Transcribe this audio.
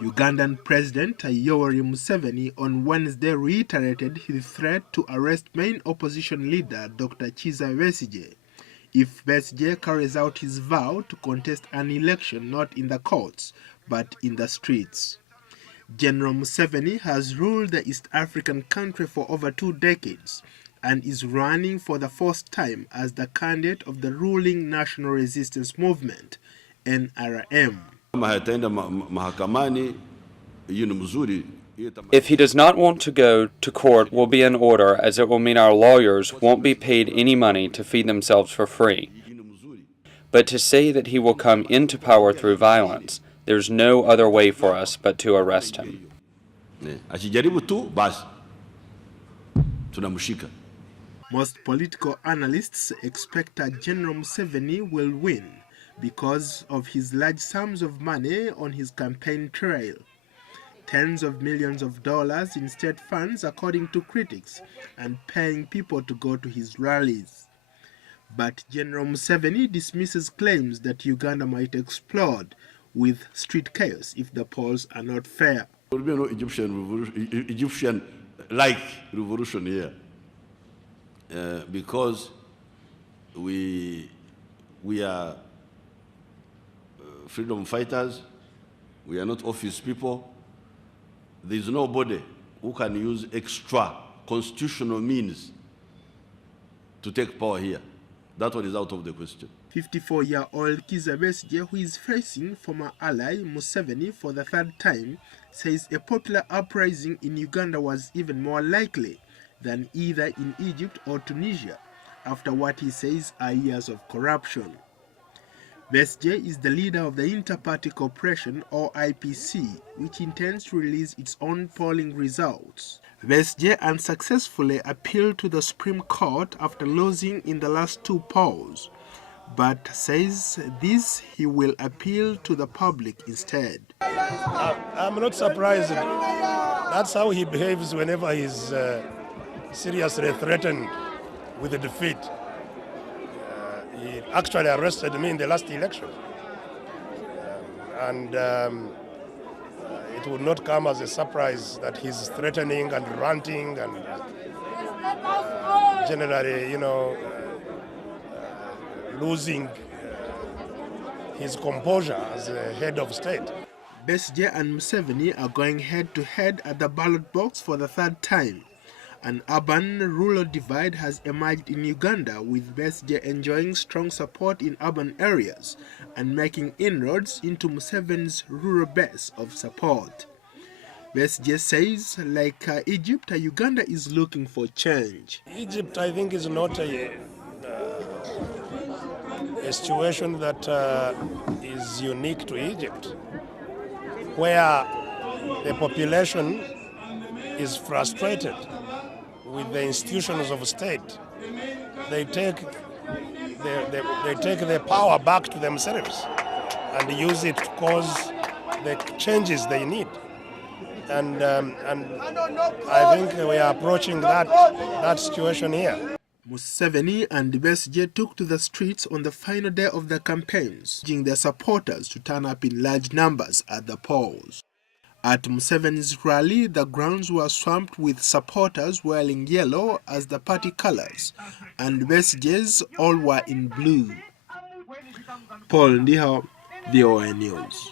Ugandan President Yoweri Museveni on Wednesday reiterated his threat to arrest main opposition leader Dr. Kizza Besigye if Besigye carries out his vow to contest an election not in the courts but in the streets. General Museveni has ruled the East African country for over 2 decades and is running for the first time as the candidate of the ruling National Resistance Movement, NRM. If he does not want to go to court, will be in order, as it will mean our lawyers won't be paid any money to feed themselves for free. But to say that he will come into power through violence, there's no other way for us but to arrest him. Most political analysts expect that General Museveni will win because of his large sums of money on his campaign trail. Tens of millions of dollars in state funds, according to critics, and paying people to go to his rallies. But General Museveni dismisses claims that Uganda might explode with street chaos if the polls are not fair. There will be no Egyptian-like revolution here because we are freedom fighters, we are not office people. There is nobody who can use extra constitutional means to take power here. That one is out of the question. 54-year-old Kizza Besigye, who is facing former ally Museveni for the third time, says a popular uprising in Uganda was even more likely than either in Egypt or Tunisia, after what he says are years of corruption. Besigye is the leader of the Inter-Party Cooperation, or IPC, which intends to release its own polling results. Besigye unsuccessfully appealed to the Supreme Court after losing in the last 2 polls, but says this he will appeal to the public instead. I'm not surprised. That's how he behaves whenever he's seriously threatened with a defeat. He actually arrested me in the last election. It would not come as a surprise that he's threatening and ranting and generally, losing his composure as a head of state. Besigye and Museveni are going head-to-head at the ballot box for the 3rd time. An urban-rural divide has emerged in Uganda, with Besigye enjoying strong support in urban areas and making inroads into Museveni's rural base of support. Besigye says, like Egypt, Uganda is looking for change. Egypt, I think, is not a situation that is unique to Egypt, where the population is frustrated with the institutions of state. They take the power back to themselves and use it to cause the changes they need. And I think we are approaching that situation here. Museveni and Besigye took to the streets on the final day of the campaigns, urging their supporters to turn up in large numbers at the polls. At Museveni's rally, the grounds were swamped with supporters wearing yellow as the party colors, and Besigye's all were in blue. Paul Ndiho, VOA News.